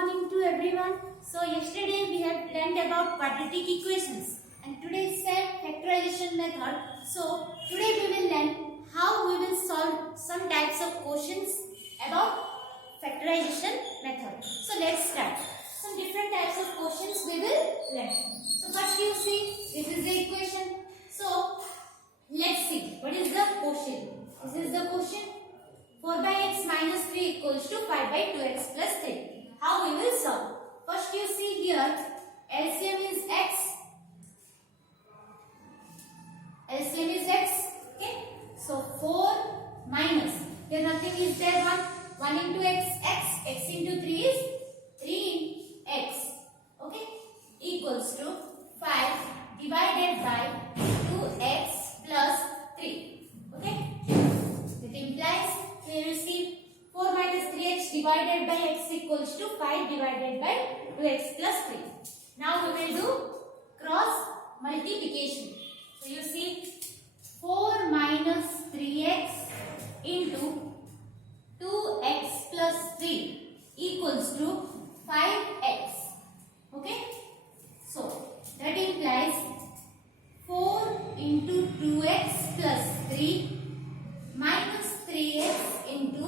morning to everyone. So yesterday we have learned about quadratic equations and today is factorization method. So today we will learn how we will solve some types of questions about factorization method. So let's start. Some different types of questions we will learn. So first you see this is the equation. So let's see what is the question. This is the question. 4 by x minus 3 equals to 5 by 2x plus 3. How we will solve? First you see here LCM is x. LCM is x. Okay. So 4 minus. Here nothing is there. 1 into x. X into 3 is 3x. Okay. Equals to 5 divided by 2x plus 3. Okay. That implies we receive 4 minus 3x divided by x equals to 5 divided by 2x plus 3. Now we will do cross multiplication. So you see 4 minus 3x into 2x plus 3 equals to 5x. Okay. So that implies 4 into 2x plus 3 minus 3x into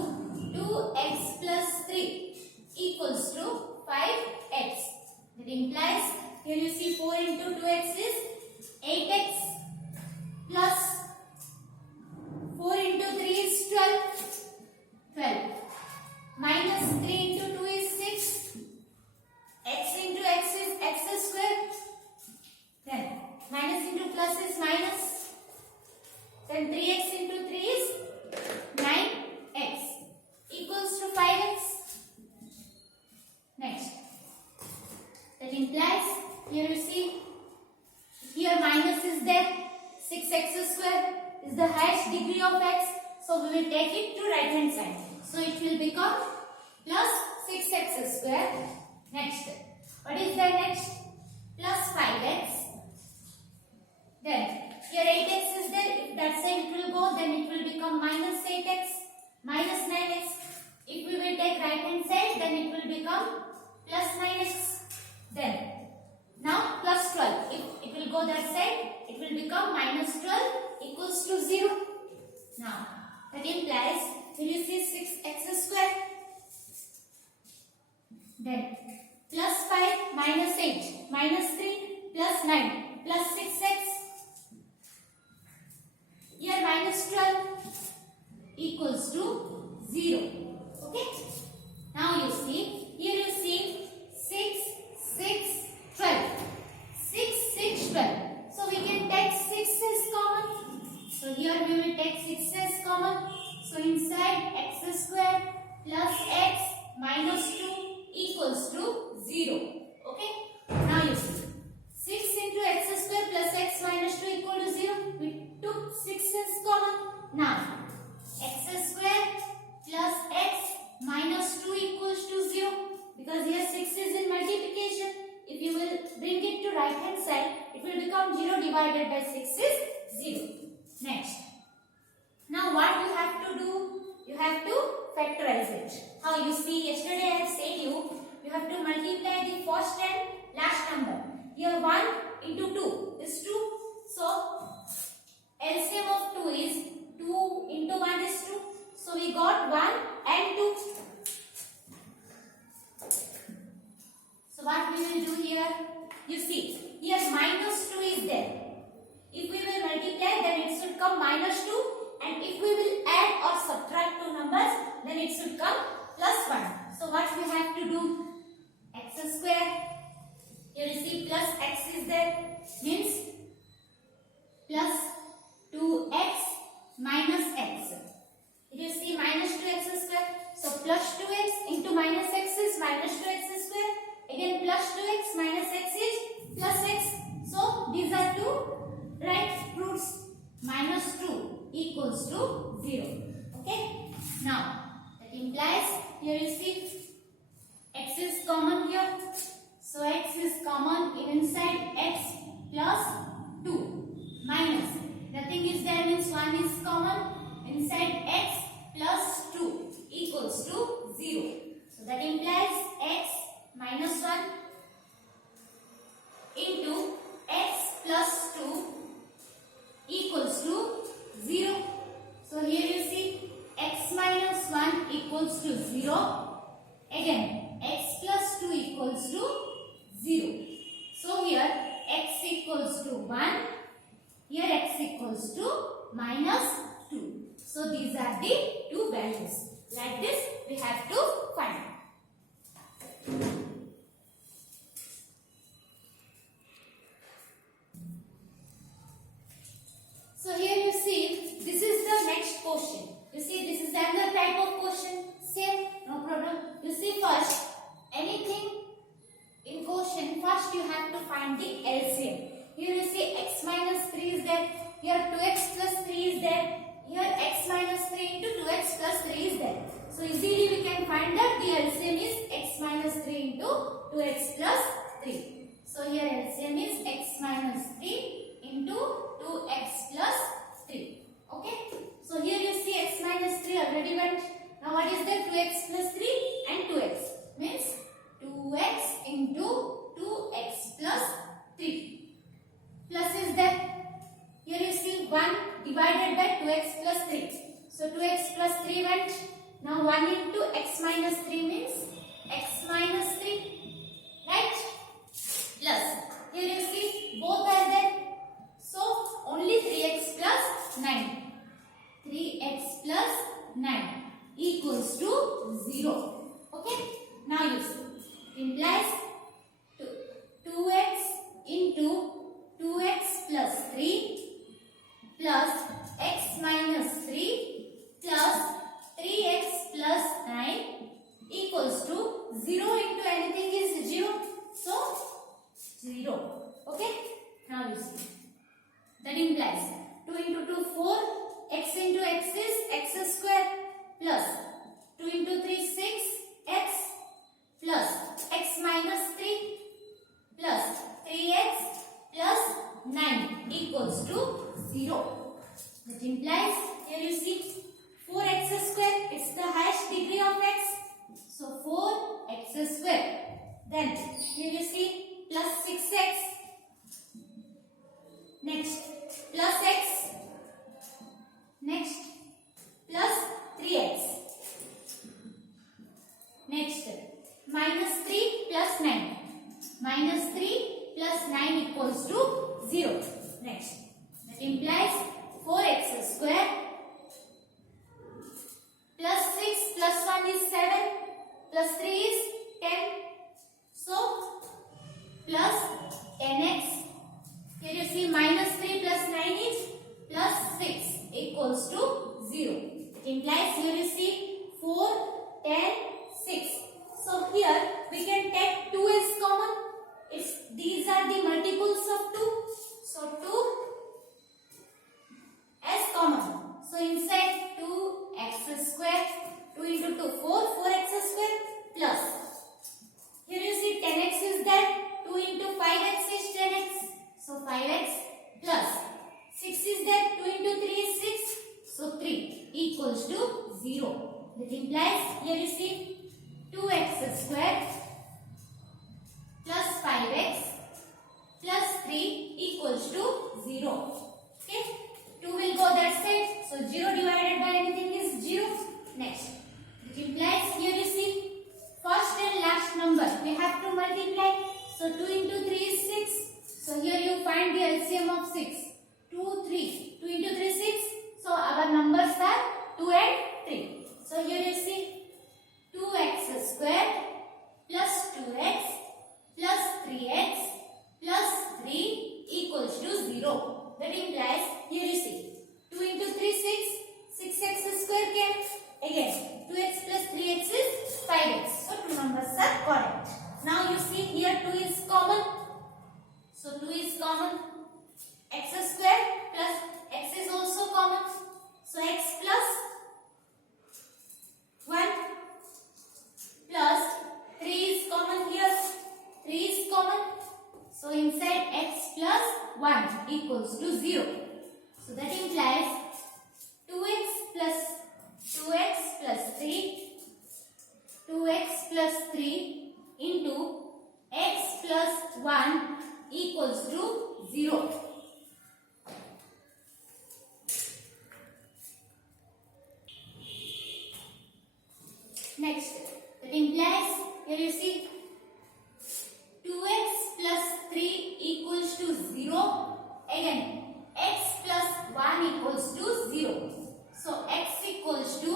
2x plus 3 equals to 5x. That implies here you see 4 into 2x is 8x plus 4 into 3 is 12 minus 3 into 2 is 6. X into x is x square. Then minus into plus is minus. Then 3x into 3 is 9x equals to 5x. Next. That implies here you see here minus is there. 6x square is the highest degree of x. So we will take it to right hand side. So it will become plus 6x square. Next. What is that next? Plus 5x. Then here 8x is there. If that side it will go, then it will become minus 8x, minus 9x. If we will take right hand side, then it will become plus 9x. Then now plus 12. If it will go that side, it will become minus 12 equals to 0. Now that implies will you see 6x square. Then plus 5 minus 8 minus 3 plus 9 plus 6x. Here minus 12 equals to 0. Okay. Now you see, here you see 6, 12. 6, 12. So we can take 6 as common. So here we will take 6 as common. So inside x square plus x minus 2 equals to 0. Okay. Now you see 6 into x square plus x minus 2 equal to 0. We took 6 as common. Now x square plus x minus 2 equals to 0. Because here 6 is in multiplication. If you will bring it to right hand side, it will become 0 divided by 6 is 0. Next. Now what you have to do? You have to factorize it. How you see yesterday I have said you have to multiply the first and last number. Here 1 into 2 is 2. So LCM of 2 is 2 into 1 is 2. So we got 1 and 2. So what we will do here? You see, here minus 2 is there. If we will multiply, then it should come minus 2. And if we will add or subtract two numbers, then it should come plus 1. So what we have to do? X square. Here you see plus x is there. Means plus 2x minus x. Here you see minus 2x square. So plus 2x into minus x is minus 2x square. Again plus 2x minus x is plus x. So these are two right roots. Minus 2 equals to 0. Okay. Now that implies here you see x is common here. So x is common inside x plus 2 minus nothing is there means 1 is common inside x plus 2 equals to 0. So that implies x 0. Again, x plus 2 equals to 0. So here x equals to 1. Here x equals to minus 2. So these are the two values. Like this we have to find. So here you see, this is the next question. You see, this is another type of question. Same, no problem. You see, first, anything in question, first you have to find the LCM. Here you see x minus 3 is there. Here 2x plus 3 is there. Here x minus 3 into 2x plus 3 is there. So easily we can find that the LCM is x minus 3 into 2x plus 3. So here LCM is x minus 3 into 2x plus 3. Okay. So here you see x minus 3 already went. Now what is that? 2x plus 3 and 2x. Means 2x into 2x plus 3. Plus is there. Here you see 1 divided by 2x plus 3. So 2x plus 3 went. Now 1 into x minus 3 means x minus 3. Right? Plus. Here you see both are there. So only 3x plus 9. 3x plus 9 equals to 0. Okay? Now you see. Implies 2x into 2x plus 3 plus x minus 3 plus 3x plus 9 equals to 0 into anything is 0. So 0. Okay? Now you see. That implies 2 into 2 4. X into x is x square plus 2 into 3 6 x plus x minus 3 plus 3x plus 9 equals to 0. That implies, here you see 4x square, it's the highest degree of x. So 4x square. Then here you see plus 6x. Next plus x. Next plus 3x. Next minus 3 plus 9. Minus 3 plus 9 equals to 0. Next. That implies 4x square plus 6 plus 1 is 7 plus 3 is 10. So plus 10x. Here you see minus 3 plus 9 is plus 6 equals to 0. It implies here you see 4, 10, 6. So here we can take 2 as common. These are the multiples of 2. So 2 as common. So inside 2x square, 2 into 2, 4, 4x square plus. Here you see 10x is there. 2 into 5x is 10x. So 5x plus 6 is there. 2 into 3 is 6. So 3 equals to 0. That implies here you see 2x square plus 5x plus 3 equals to 0. Okay. 2 will go that side. So 0 divided by anything is 0. Next. It implies here you see first and last number we have to multiply. So 2 into 3 is 6. So here you find the LCM of 6. 2, 3. 2 into 3 is 6. So our numbers are 2 and 3. So here you see 2x square plus 2x plus 3x plus 3 equals to 0. That implies here you see 2 into 3 6. 6x square came. Again 2x plus 3x is 5x. So two numbers are correct. Now you see here 2 is common. So 2 is common. X square plus x is also common. So x plus 1 plus 3 is common here. 3 is common. So inside x plus 1 equals to 0. So that implies 2x plus 3 2x plus 3 into x plus 1 equals to 0. Next. Next, that implies here you see 2x plus 3 equals to 0. Again, x plus 1 equals to 0. So x equals to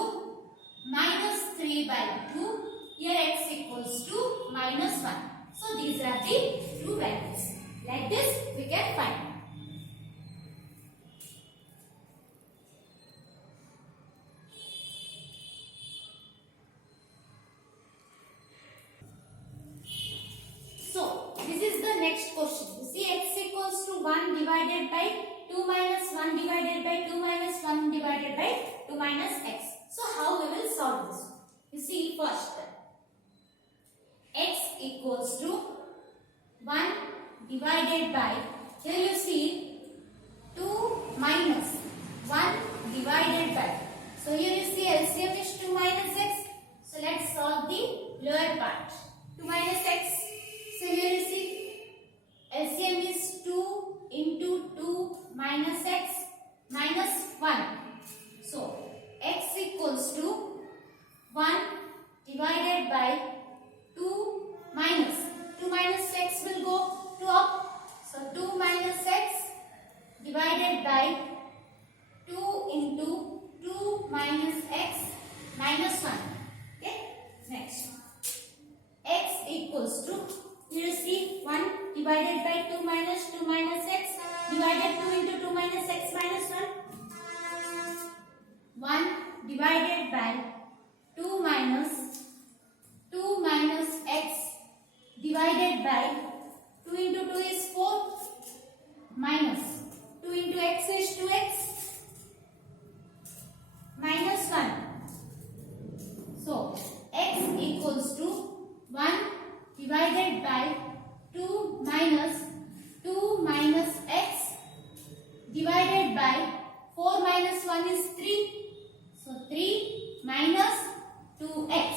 minus 3 by 2. Here x equals to minus 1. So these are the true values. Like this we can find. So this is the next question. You see x equals to 1 divided by 2 minus 1 divided by 2 minus 1 divided by 2 minus x. So how we will solve this? You see first x equals to 1 divided by, here you see 2 minus 1 divided by. So here you see LCM is 2 minus x. So let's solve the lower part. 2 minus x. So here you see LCM is 2 into 2 minus x minus 1. So x equals to 1 divided by 2 minus. 2 minus x will go to up. So 2 minus x divided by 2 into 2 minus x minus 1. Okay. Next. X equals to, you see 1 divided by 2 minus x divided 2 into 2 minus x minus 1. 1 divided by 2 minus x divided by 2 into 2 is 4 minus 2 into x is 2x minus 1. So x equals to 1 divided by 2 minus x divided by 4 minus 1 is 3. So 3 minus 2x.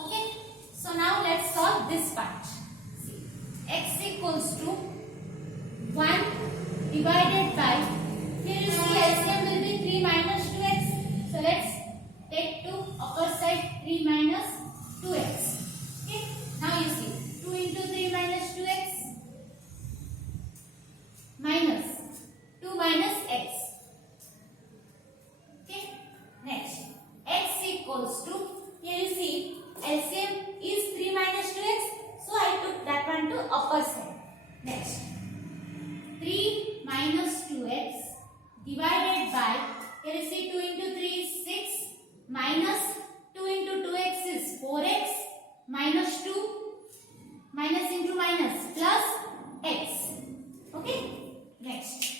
Okay. So now let's solve this part. See, x equals to 1 divided by, here you see LCM will be 3 minus 2x. So let's take to upper side 3 minus 2x. Okay. Now you see 2 into 3 minus 2x minus 2 minus x. Okay. Next, x equals to, here you see LCM is 3 minus 2x. So I took that one to upper side. Next, 3 minus 2x divided by, here you see 2 into 3 is 6 minus 2 into 2x is 4x minus 2 minus into minus plus x. Okay. Next.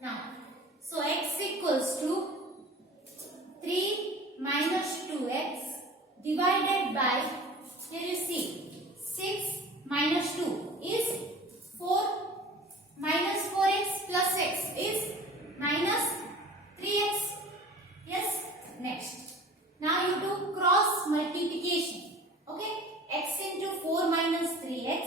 Now, so x equals to 3 minus 2x divided by, here you see 6 minus 2 is 4 minus 4x plus x is minus 3x. Yes. Next. Now you do cross multiplication. Okay. X into 4 minus 3x.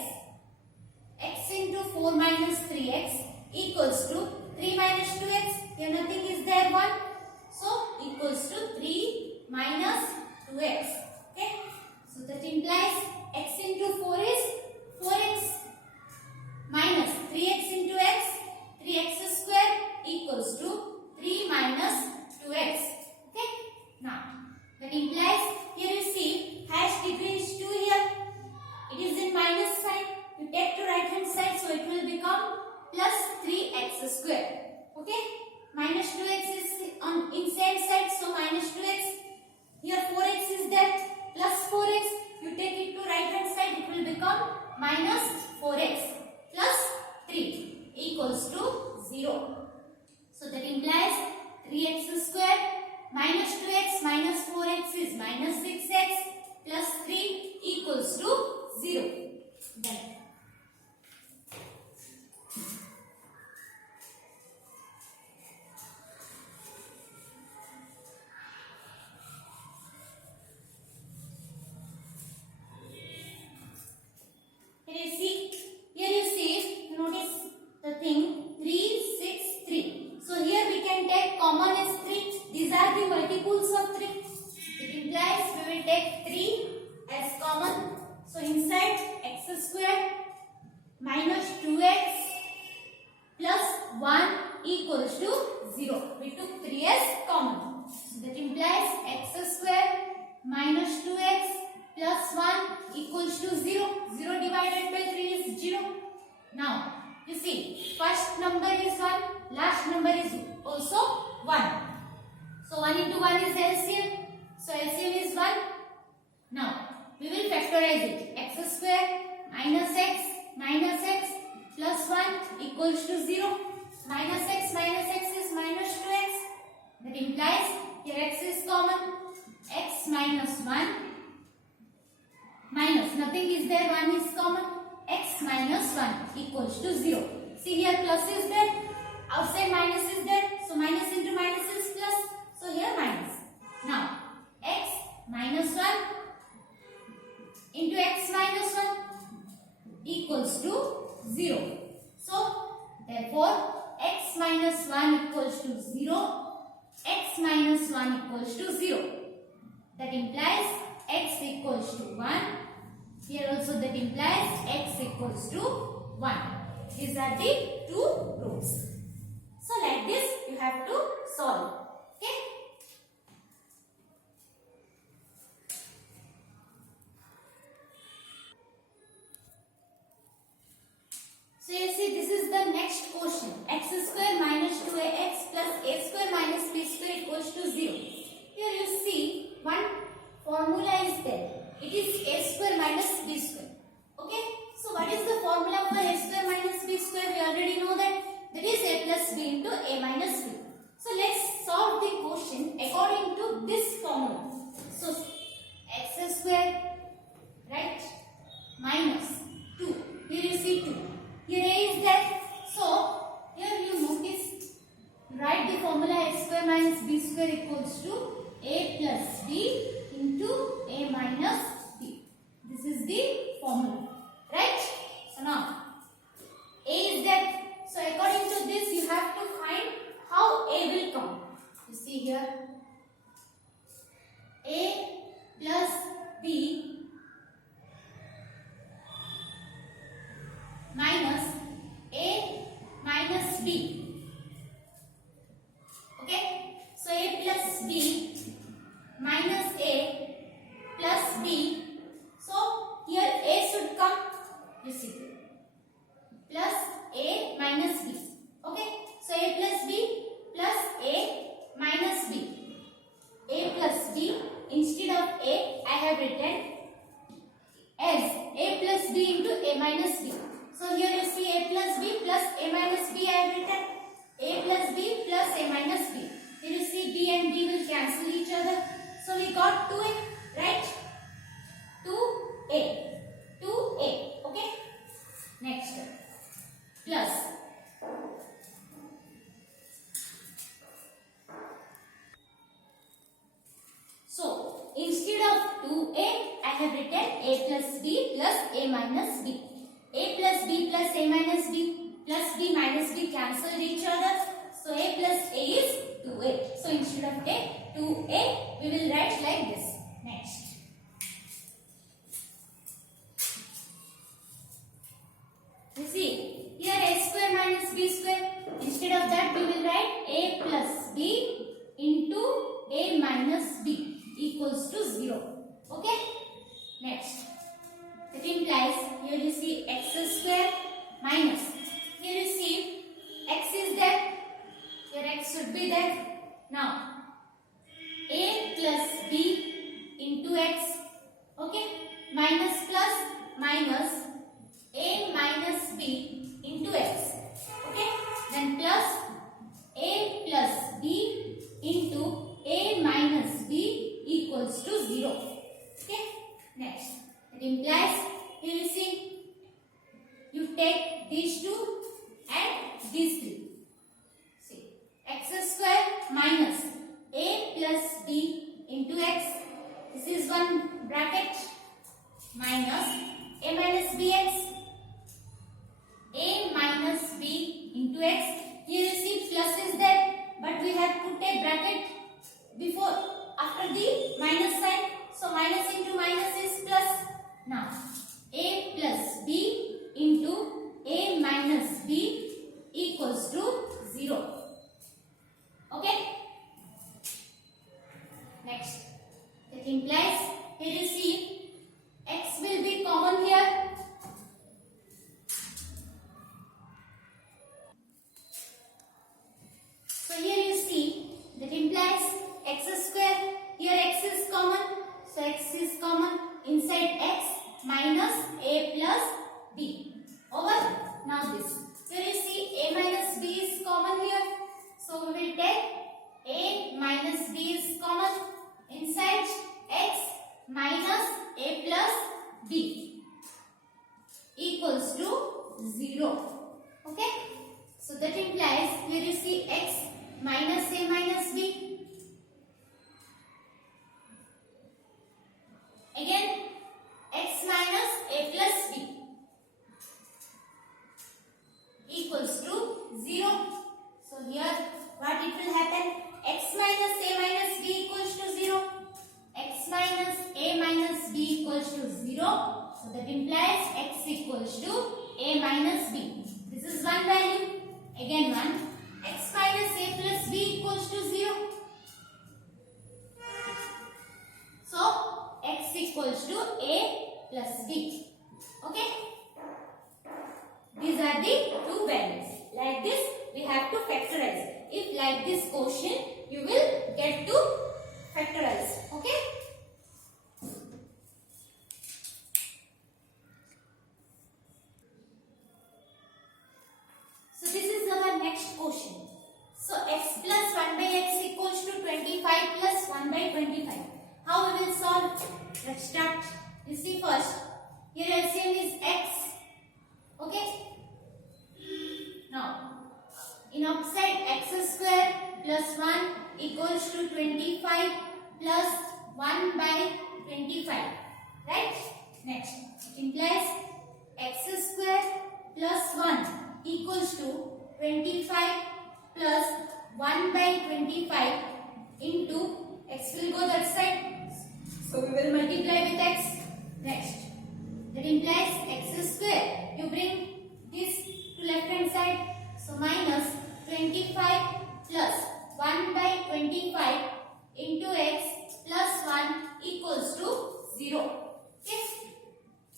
X into 4 minus 3x equals to 3 minus 2x. Here nothing is there, 1. So equals to 3 minus 2x. Okay. So that implies x into 4 is 4x minus 3x into x, 3x square equals to 3 minus 2x. Okay. Now that implies, here you see hash degree is 2 here. It is in minus sign. You take to right hand side, so it will become plus 3x square. Okay. Minus 2x is on inside side, so minus 2x. Here 4x is there, plus 4x. You take it to right hand side, it will become minus 4x plus 3 equals to 0. So that implies 3x square minus 2x minus 4x is minus 6x plus 3 equals to 0. Done. minus 2x plus 1 equals to 0. We took 3 as common. So that implies x square minus 2x plus 1 equals to 0. 0 divided by 3 is 0. Now, you see, first number is 1, last number is also 1. So 1 into 1 is LCM. So LCM is 1. Now, we will factorize it. X square minus x plus 1 equals to 0. Minus x is minus 2x. That implies here x is common. X minus 1 minus nothing is there, 1 is common. X minus 1 equals to 0. See here plus is there, outside minus is there. So minus into minus is plus. So here minus. Now x minus 1 into x minus 1 equals to 0. So therefore x minus 1 equals to 0. X minus 1 equals to 0. That implies x equals to 1. Here also that implies x equals to 1. These are the two rules. So like this you have to solve. Okay. So you see this is the next question. X square minus 2ax plus a square minus b square equals to 0. Here you see one formula is there. It is a square minus b square. Okay. So what is the formula for a square minus b square? We already know that. That is a plus b into a minus b. So let's solve the question according to this formula. So x square, right, minus 2. Here you see 2. Here a is there. So here you notice, write the formula a square minus b square equals to a plus b into a minus b. This is the formula, right? So now a is there. So according to this you have to find how a will come. You see here a plus b minus a minus b. Okay. So a plus b minus a plus b. So here a should come. You see plus a minus b. Okay. So a plus b plus a minus b. A plus b, instead of a I have written as a plus b into a minus b. So here you see a plus b plus a minus b I have written. A plus b plus a minus b. Here you see b and b will cancel each other. So we got 2a, right? 2a. 2a. Okay. Next. Plus. So instead of 2a I have written a plus b plus a minus b. A plus b plus a minus b plus b minus b cancel each other. So a plus a is 2a. So instead of a, 2a we will write like this. Next. You see here a square minus b square. Instead of that we will write a plus b into a minus b equals to 0. Okay. Next. That implies here you see x square minus. Here you see x is there. Here x should be there. Now a plus b into x. Okay. Minus plus minus a minus b into x. Okay. Then plus a plus b into a minus b equals to 0. Okay. Next. It implies here you see you take these two and these three. See x square minus a plus b into x. This is one bracket minus a minus bx. A minus b into x. Here you see plus is there, but we have put a bracket before after the minus sign. So minus into minus is plus. Now a plus b into Now this. Here you see a minus b is common here. So we will take a minus b is common. Inside x minus a plus b equals to 0. Okay. So that implies here you see x minus a minus b. Again x minus a plus b equals to 0. So here what it will happen? X minus a minus b equals to 0. X minus a minus b equals to 0. So that implies x equals to a minus b. This is one value. Again one. X minus a plus b equals to 0. So x equals to a plus b. Okay. These are the two values. Like this we have to factorize. If like this quotient you will get to factorize. Okay. So this is our next quotient. So x plus 1 by x equals to 25 plus 1 by 25. How we will solve? Let's start. You see first. Here LCM is x. Okay. Now in opposite x square plus 1 equals to 25 plus 1 by 25. Right? Next. Implies x square plus 1 equals to 25 plus 1 by 25 into x will go that side. So we will multiply with x. Next. That implies x square. You bring this to left hand side. So minus 25 plus 1 by 25 into x plus 1 equals to 0. Okay.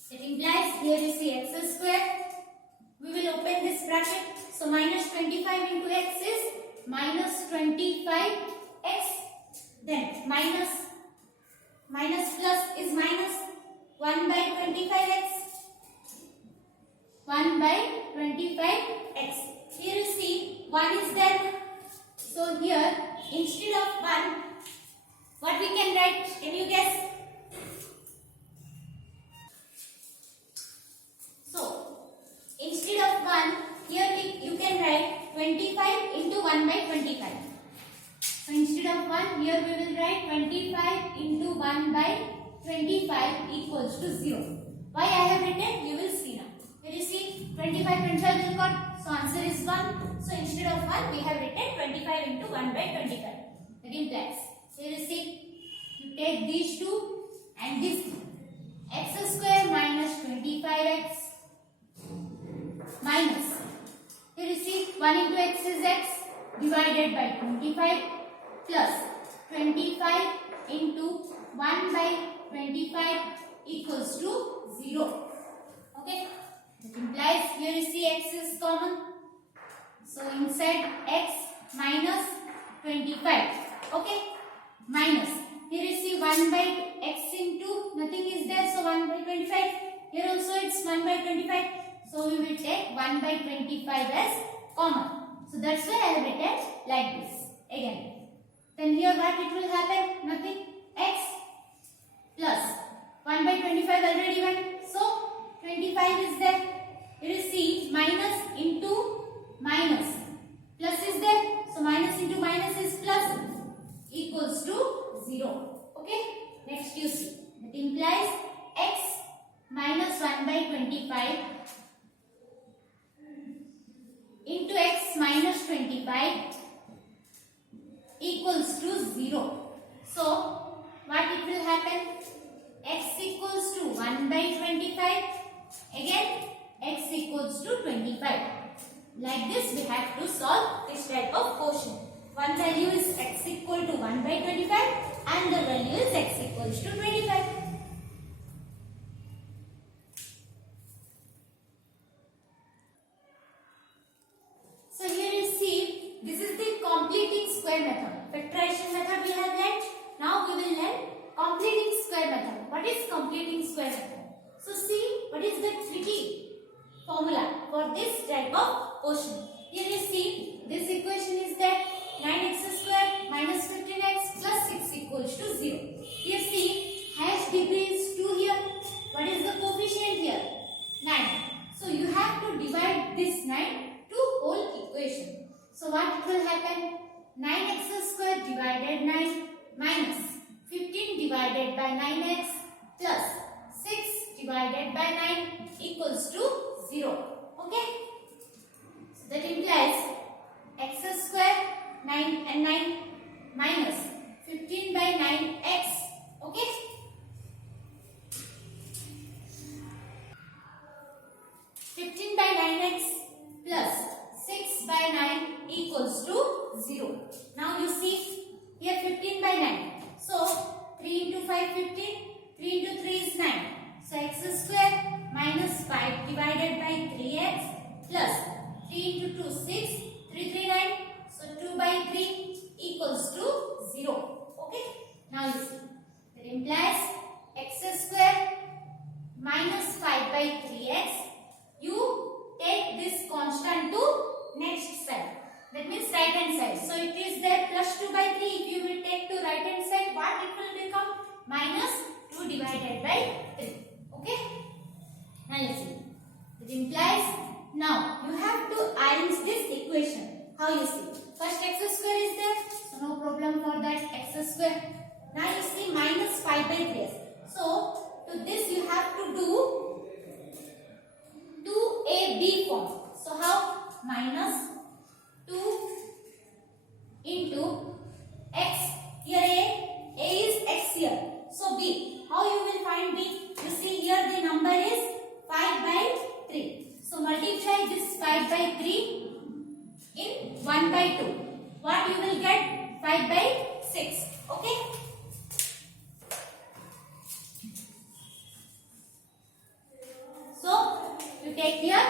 That implies here you see x square. We will open this bracket. So minus 25 into x is minus 25x. Then minus plus is minus 1 by 25x. 1 by 25x. Here you see 1 is there. So here instead of 1, what we can write? Can you guess? So instead of 1, here you can write 25 into 1 by 25. So instead of 1, here we will write 25 into 1 by 25 equals to 0. Why I have written? You will see now. Here you see 25 will cut. So answer is 1. So instead of 1, we have written 25 into 1 by 25. That implies. Here you see, you take these two and this x square minus 25x minus. Here you see 1 into x is x divided by 25 plus 25 into 1 by 25 equals to 0. Okay. That implies here you see x is common. So inside x minus 25. Okay. Minus. Here you see 1 by x into nothing is there. So 1 by 25. Here also it's 1 by 25. So we will take 1 by 25 as common. So that's why I have written like this. Again. Then here what it will happen? Nothing. X plus 1 by 25 already went. So 25 is there. Here you see minus into minus. Plus is there. So minus into minus is plus equals to 0. Okay. Next you see. That implies x minus 1 by 25 into x minus 25 equals to 0. So what it will happen? X equals to 1 by 25. Again x equals to 25. Like this we have to solve this type of quotient. One value is x equal to 1 by 25 and the value is x equals to 25. So here you see, this is the completing square method. Factorization method we have learnt. Now we will learn completing square method. What is completing square method? So see, what is the tricky formula for for this type of question. Here you see this equation is that 9x square minus 15x plus 6 equals to 0. Here see hash degree is 2 here. What is the coefficient here? 9. So you have to divide this 9 to whole equation. So what will happen? 9x square divided 9 minus 15 divided by 9x plus 6 divided by 9 equals to 0. Okay? So that implies x square 9 and 9 minus 15 by 9x. Okay? By 9x plus 6 by 9 equals to 0. Now you see here 15 by 9. So 3 into 5 15. 3 into 3 is 9. So x square minus 5 divided by 3x plus 3 into 2 6. 3 3 9. So 2 by 3 equals to 0. Okay. Now you see that implies x square minus 5 by 3x. You take this constant to next side. That means right hand side. So it is there plus 2 by 3. If you will take to right hand side, what it will become? Minus 2 divided by 3. Okay? Now you see. It implies now you have to arrange this equation. How you see? First x square is there. So no problem for that x square. Now you see minus 5 by 3. So to this you have to do 2ab form. So how? Minus 2 into x. Here a is x here. So b. How you will find b? You see here the number is 5 by 3. So multiply this 5 by 3 in 1 by 2. What you will get? 5 by 6. Okay? So you take here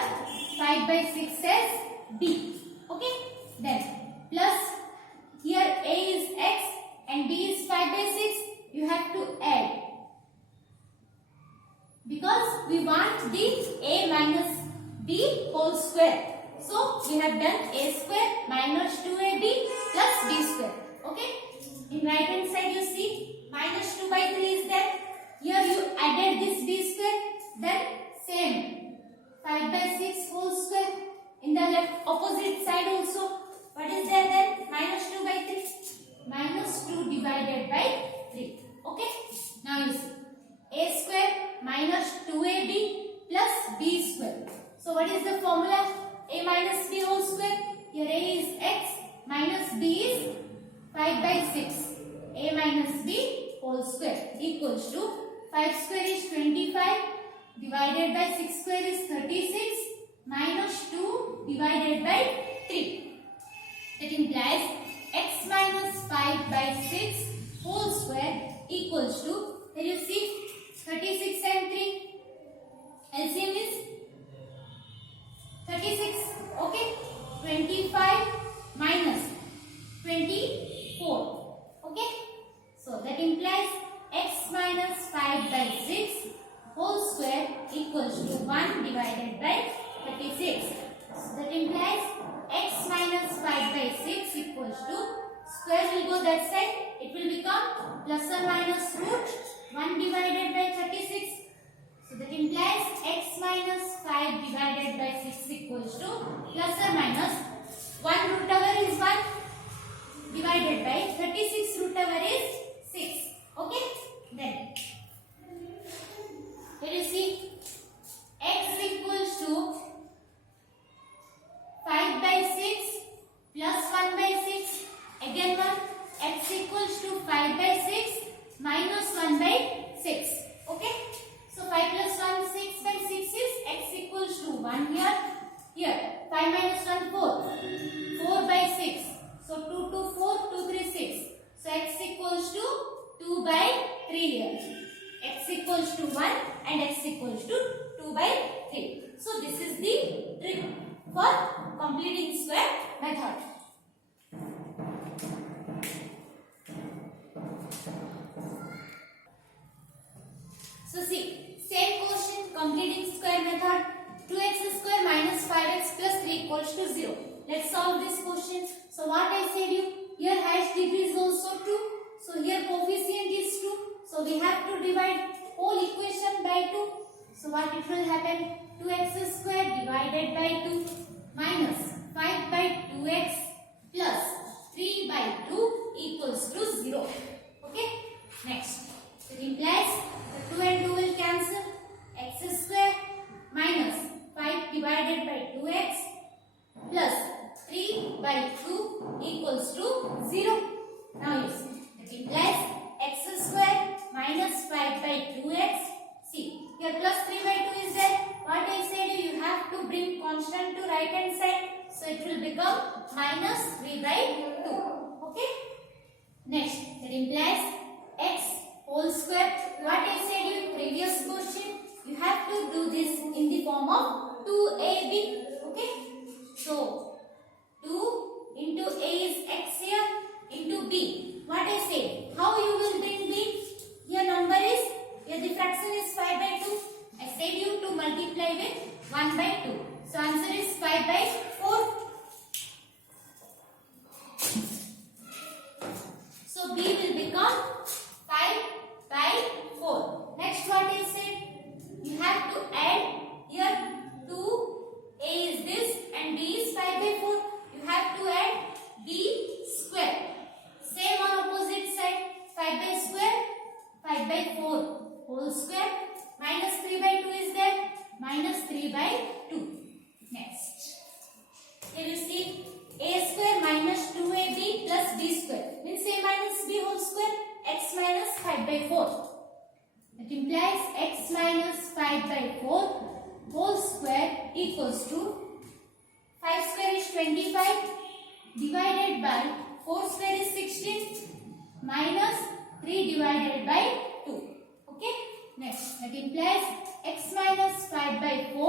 5 by 6 as b. Okay? Then plus here a is x and b is 5 by 6. You have to add. Because we want the a minus b whole square. So we have done a square minus 2ab plus b square. Okay? In right hand side you see minus 2 by 3 is there. Here you added this b square. Then same 5 by 6 whole square. In the left opposite side also. What is there then? Minus 2 by 3. Minus 2 divided by 3. Okay? Now you see. A square minus 2ab plus b square. So what is the formula? A minus b whole square. Here a is x minus b is 5 by 6. A minus b whole square equals to 5 square is 25 divided by 6 square is 36 minus 2 divided by 3. That implies x minus 5 by 6 whole square equals to, here you see 36 and 3. LCM is 36. Okay. 25 minus 24. Okay. So that implies x minus 5 by 6 whole square equals to 1 divided by 36. So that implies x minus 5 by 6 equals to, square will go that side, it will become plus or minus root 1 divided by 36. So that implies x minus 5 divided by 6 equals to plus or minus 1 root over is 1 divided by 36 root over is 6. Okay. Then here you see x equals to 5 by 6 plus 1 by 6. Again 1. X equals to 5 by 6 minus 1 by 6. Okay. So 5 plus 1 6 by 6 is x equals to 1 here. Here 5 minus 1 4. 4 by 6. So 2 to 4 2 3 6. So x equals to 2 by 3 here. X equals to 1 and x equals to 2 by 3. So this is the trick for completing square method. So see, same question, completing square method. 2x square minus 5x x plus 3 equals to 0. Let's solve this question. So what I said you, here hash degree is also 2. So here coefficient is 2. So we have to divide whole equation by 2. So what it will happen? 2x square divided by 2 minus 5 by 2x plus 3 by 2 equals to 0. Okay. Next. It implies the 2 and 2 will cancel. X square minus 5 divided by 2x plus 3 by 2 equals to 0. Now you see. It implies x square minus 5 by 2x. See, here plus 3 by 2 is there. What I said, you have to bring constant to right hand side. So it will become minus 3 by 2. Okay. Next, that implies x whole square. What I said in previous question, you have to do this in the form of 2ab. Okay. So 2 into a is x here into b. What I said, how you will bring b? Here number is, here the fraction is 5 by 2. I said you to multiply with 1 by 2. So answer is 5 by 4. So b will become 5 by 4. Next what is said? You have to add here 2, a is this and b is 5 by 4. You have to add b square. Same on opposite side. 5 by square, 5 by 4 whole square. Minus 3 by 2 is there. Minus 3 by 2. Next. Here you see a square minus 2ab plus b square. Means a minus b whole square. X minus 5 by 4. That implies x minus 5 by 4 whole square equals to 5 square is 25 divided by 4 square is 16 minus 3 divided by 2. Okay. Next, that implies x minus 5 by 4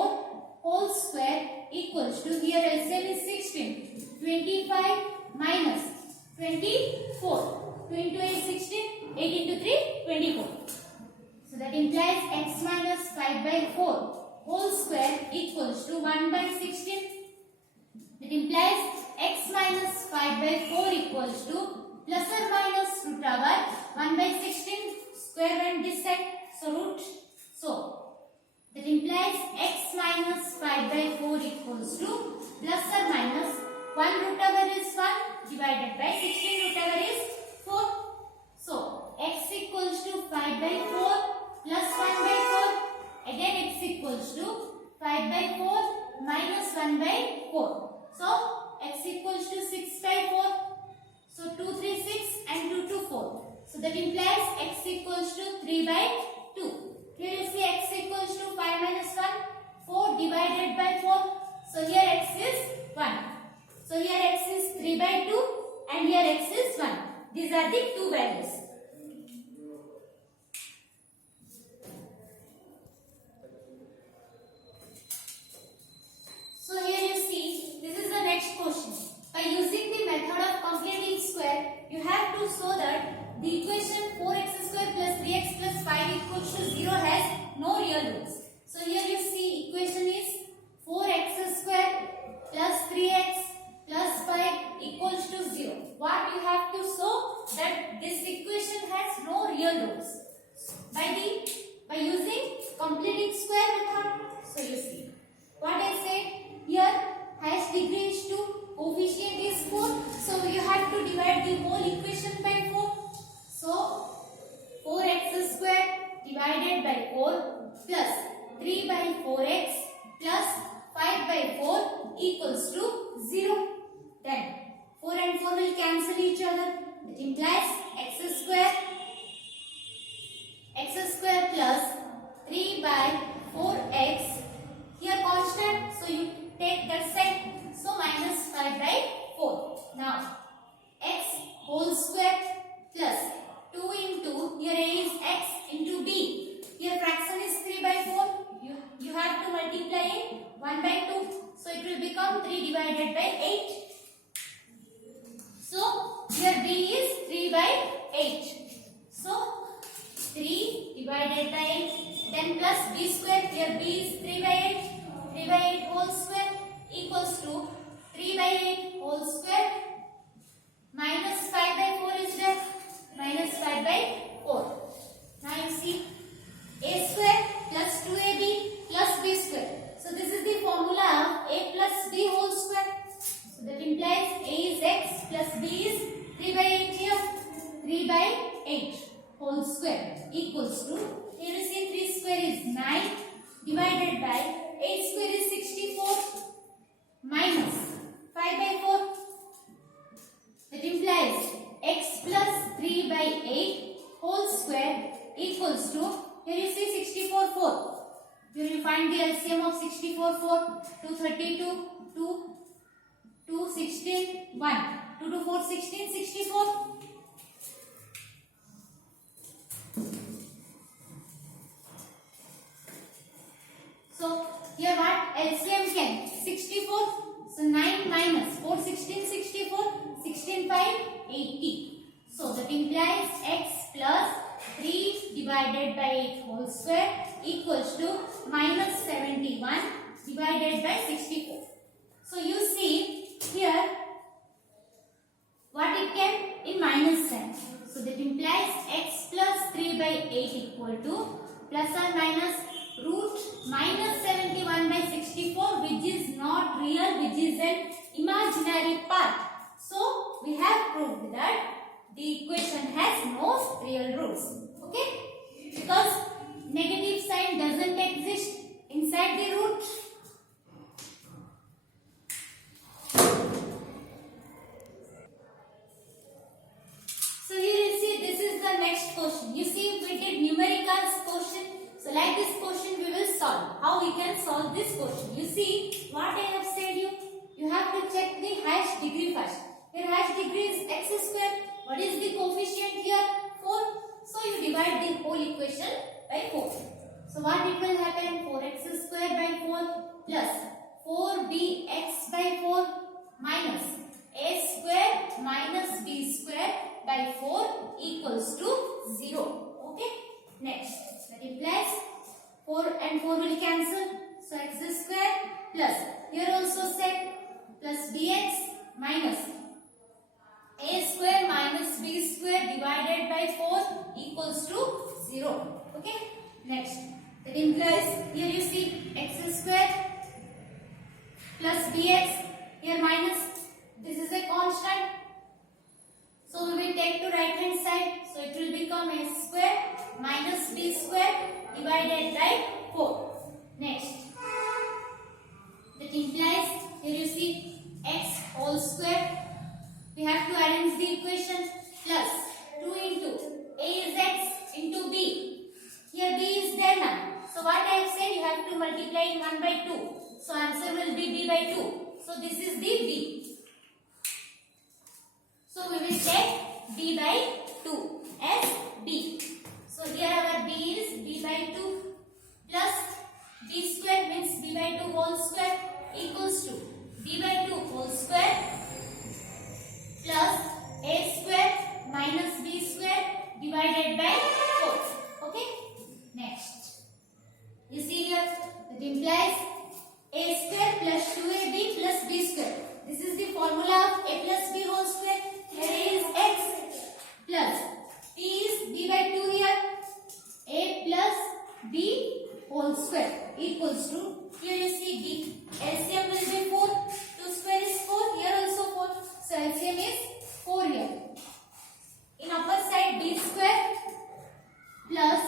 whole square equals to, here LCM is 16. 25 minus 24. 2 into 8 16. 8 into 3 24. So that implies x minus 5 by 4 whole square equals to 1 by 16. That implies x minus 5 by 4 equals to plus or minus root over 1 by 16 square and this side. So root. So that implies x minus 5 by 4 equals to plus or minus 1 root over is 1 divided by 16 root over is 4. So x equals to 5 by 4 plus 1 by 4. Again x equals to 5 by 4 minus 1 by 4. So x equals to 6 by 4. So 2, 3, 6 and 2, 2, 4. So that implies x equals to 3 by 2. Here you see x equals to 5 minus 1. 4 divided by 4. So here x is 1. So here x is 3 by 2 and here x is 1. These are the two values. So here you see, this is the next question. By using the method of completing square, you have to show that the equation 4x square plus 3x plus 5 equals to 0 has no real roots. So here you see equation is 4x square plus 3x plus 5 equals to 0. What you have to show that this equation has no real roots. By using completing square method. So you see what I said here, hash degree is 2, coefficient is 4. So you have to divide the whole equation by 4. So 4x square divided by 4 plus 3 by 4x plus 5 by 4 equals to 0. Then 4 and 4 will cancel each other. It implies x square plus 3 by 4x. Here constant, so you take that side. So minus 5 by 4. Now x whole square plus 2 into, here a is x into b. Here fraction is 3 by 4. You have to multiply it 1 by 2. So it will become 3 divided by 8. So here b is 3 by 8. So 3 divided by 8. Then plus b square. Here b is 3 by 8. 3 by 8 whole square equals to 3 by 8 whole square minus 5 by 4 is there, minus 5 by 4. Now you see a square plus 2ab plus b square. So this is the formula of a plus b whole square. So that implies a is x plus b is 3 by 8 here. 3 by 8 whole square equals to, here you see 3 square is 9 divided by 8 square is 64 minus 5 by 4. That implies x plus 3 by 8 whole square equals to, here you see 64 4. Here you find the LCM of 64 4. 2 32, 2 16, 1. 2 to 4 16, 64. So here what LCM can 64. So 9 minus 4 16 64, 16 5 80. So that implies x plus 3 divided by 8 whole square equals to minus 71 divided by 64. So you see here what it came in minus sign. So that implies x plus 3 by 8 equal to plus or minus root minus 71 by 64, which is not real, which is an imaginary part. So we have proved that the equation has no real roots. Okay? Because negative sign doesn't exist inside the root. So here you see this is the next question. You see we did numericals question. So like this question we will solve. How we can solve this question? You see what I have said you. You have to check the hash degree first. Here hash degree is x square. What is the coefficient here? 4. So you divide the whole equation by 4. So what it will happen? 4x square by 4 plus 4bx by 4 minus a square minus b square by 4 equals to 0. Okay. Next. That implies 4 and 4 will cancel. So x square plus, here also set, plus bx minus a square minus b square divided by 4 equals to 0. Okay. Next. That implies, here you see x square plus bx, here minus, this is a constant. So we will take to right hand side. So it will become a square minus b square divided by 4. Next. That implies, here you see x whole square. We have to arrange the equation plus 2 into a is x into b. Here b is there now. So what I have said, you have to multiply in 1 by 2. So answer will be b by 2. So this is the b. So we will take b by 2 as b. So here our b is b by 2 plus b square means b by 2 whole square equals to b by 2 whole square plus a square minus b square divided by 4. Okay. Next. You see here it implies a square plus 2ab plus b square. This is the formula of a plus b whole square. Here a is x plus b is b by 2 here. A plus b whole square equals to, here you see b. LCM will be 4. 2 square is 4. Here also 4. So LCM is 4 here. In upper side b square plus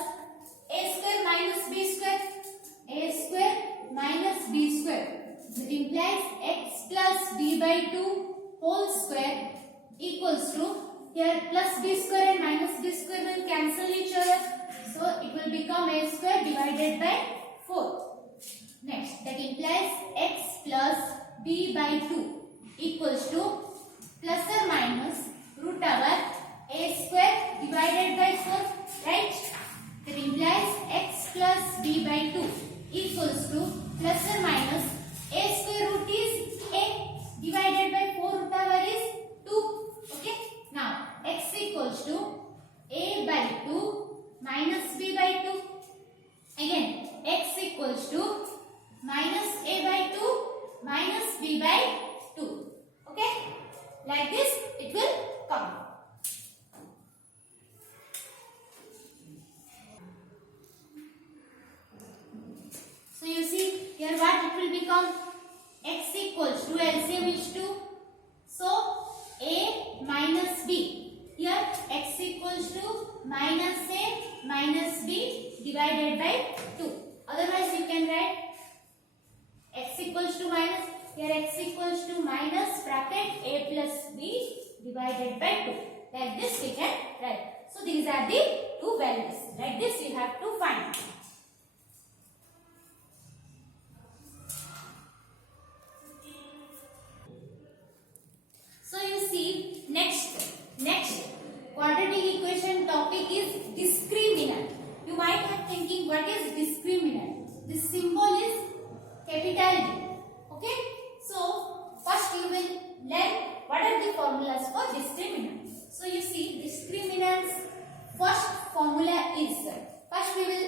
a square minus b square. A square minus b square. That implies x plus b by 2 whole square equals to, here plus b square and minus b square will cancel each other. So it will become a square divided by 4. Next, that implies x plus b by 2 equals to plus or minus root over a square divided by 4. Right? That implies x plus b by 2 equals to plus or minus a square root is a divided by 4 root over is 2. Okay. Now x equals to a by 2 minus b by 2. Again x equals to minus a by 2 minus b by from x equals to LCM is 2. So a minus b. Here x equals to minus a minus b divided by 2. Otherwise you can write x equals to minus. Here x equals to minus bracket a plus b divided by 2. Like this we can write. So these are the two values. Like this you have to find. So you see next quadratic equation topic is discriminant. You might have thinking what is discriminant? This symbol is capital D. Okay. So first you will learn what are the formulas for discriminant. So you see discriminant's first formula is, first we will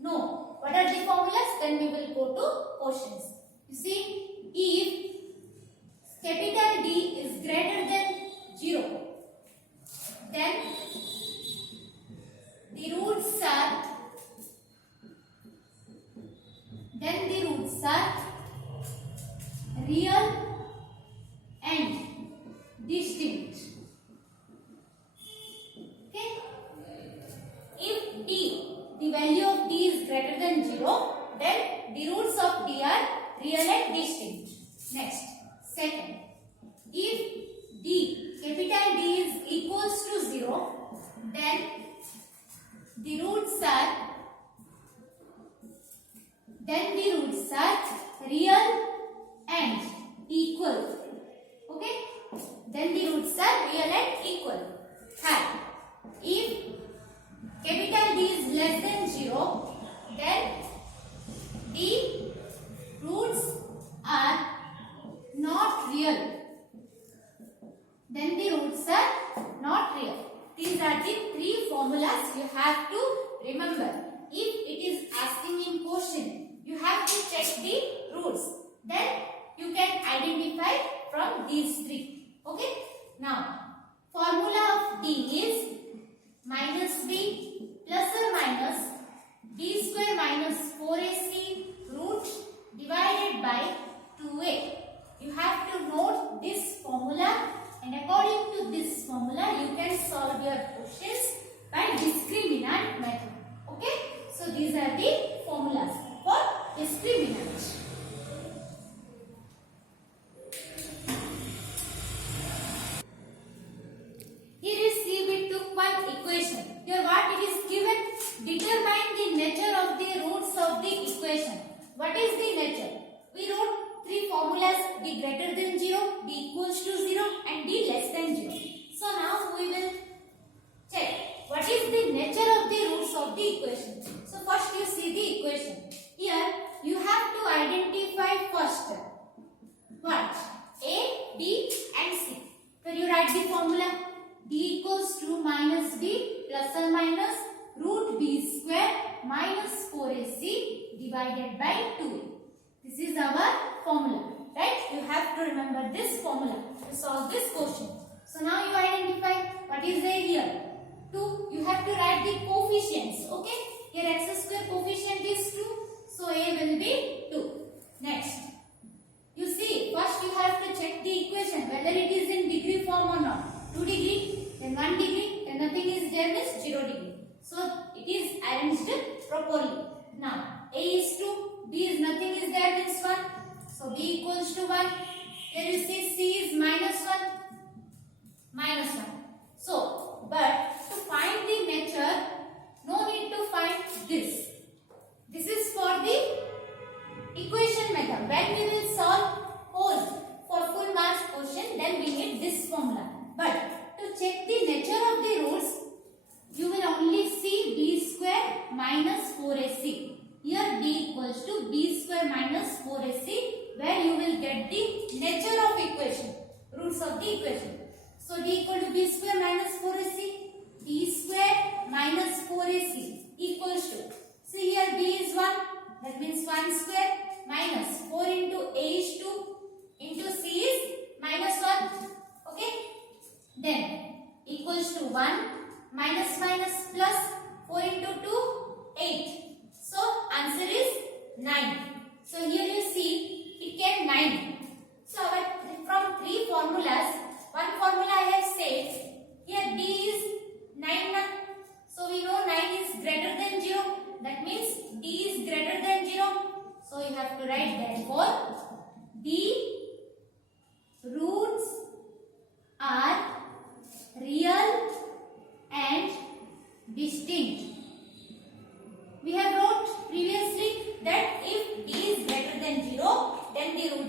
know what are the formulas, then we will go to quotients. You see, if capital D is greater than 0, then the roots are real and distinct. Okay? If D, the value of D is greater than 0, then the roots of D are real and distinct. Next, second, if D, capital D is equals to 0, then the roots are real and equal. Okay? Then the roots are real and equal. Third, if capital D is less than 0, then the roots are not real. These are the three formulas you have to remember. If it is asking in question, you have to check the roots. Then you can identify from these three. Okay? Now, formula of D is minus b plus or minus b square minus 4ac root divided by 2a. You have to note this formula, and according to this formula you can solve your questions by discriminant method. Okay? So these are the formulas for discriminant. Here you see we took one equation. Here what it is given? Determine the nature of the roots of the equation. What is the nature? We wrote three formulas: D greater than 0, D equals to 0 and D less than 0. So now we will check what is the nature of the roots of the equation. So first you see the equation. Here you have to identify first what? A, B and C. So you write the formula. D equals to minus b plus or minus root b square minus 4ac divided by 2a. This is our formula, right? You have to remember this formula to solve this question. So now you identify what is A here. 2. You have to write the coefficients. Okay? Here x square coefficient is 2. So A will be 2. Next. You see, first you have to check the equation whether it is in degree form or not. 2 degree, then 1 degree, then nothing is there means 0 degree. So it is arranged properly. Now A is 2, B is nothing is there means 1. So B equals to 1. Here you see C is minus 1. Minus 1. So, but to find the nature, no need to find this. This is for the equation method. When we will solve whole for full marks question, then we need this formula. But to check the nature of the roots, you will only see b square minus 4ac. Here d equals to b square minus 4ac, where you will get the nature of equation, roots of the equation. So d equal to b square minus 4ac. b square minus 4ac equals to, see here b is 1, that means 1 square minus 4 into a is 2 into c is minus 1. Okay? Then equals to 1 minus minus plus 4 into 2, 8. So answer is 9. So here you see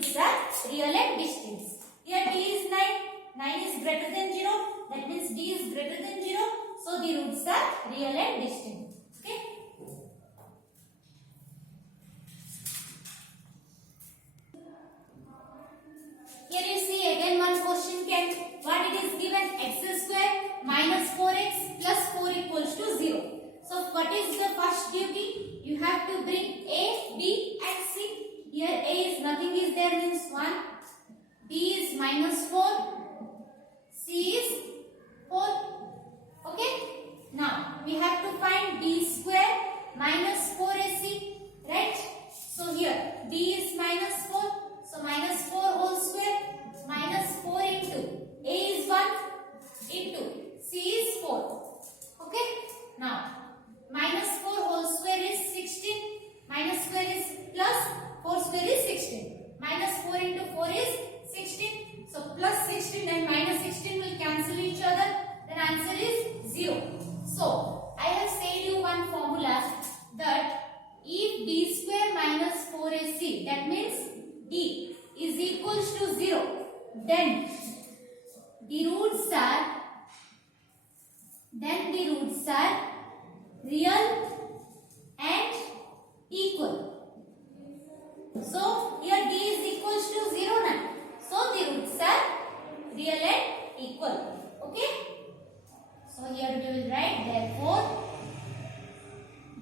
roots are real and distinct. Here d is 9. 9 is greater than 0. That means d is greater than 0. So the roots are real and distinct. Okay. Here you see again one question came. What it is given? X square minus 4x plus 4 equals to 0. So what is the first duty? You have to bring A, B and C. Here A is nothing is there means 1. B is minus 4. C is 4. Okay. Now we have to find B square minus 4AC. Right. So here B is minus 4. So minus 4 whole square minus 4 into A is 1 into C is 4. Okay. Now minus 4 whole square is 16. Minus square is plus 4 square is 16. Minus 4 into 4 is 16. So plus 16 and minus 16 will cancel each other. Then answer is 0. So I have said you one formula that if b square minus 4ac, that means d is equals to 0, then the roots are real and equal. So here d is equals to 0 now. So the roots are real and equal. Okay. So here we will write therefore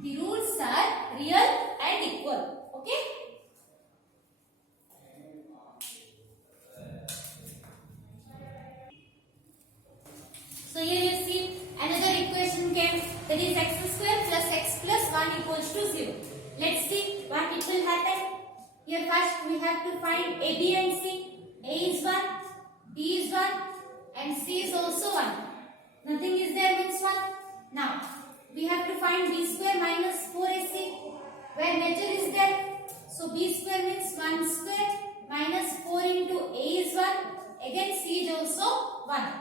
the roots are real and equal. Okay. So here you see another equation came, that is x square plus x plus 1 equals to 0. Let's see what it will happen. Here first we have to find A, B and C. A is 1, B is 1 and C is also 1. Nothing is there means 1. Now we have to find B square minus 4AC where nature is there. So B square means 1 square minus 4 into A is 1. Again C is also 1.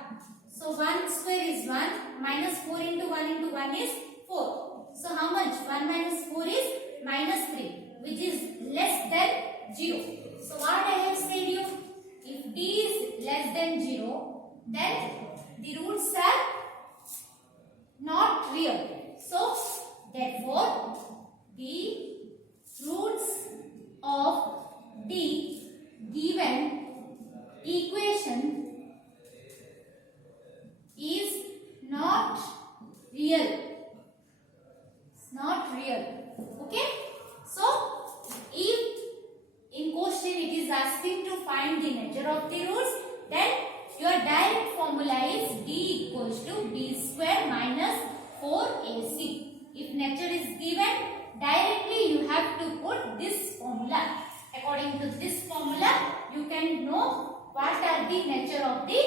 So 1 square is 1 minus 4 into 1 is 4. So how much? 1 minus 4 is minus 3, which is less than 0. So what I have said you, if d is less than 0, then the roots are not real. So therefore the roots of the given equation is not real. It's not real. Okay. So if in question it is asking to find the nature of the roots, then your direct formula is d equals to b square minus 4ac. If nature is given, directly you have to put this formula. According to this formula, you can know what are the nature of the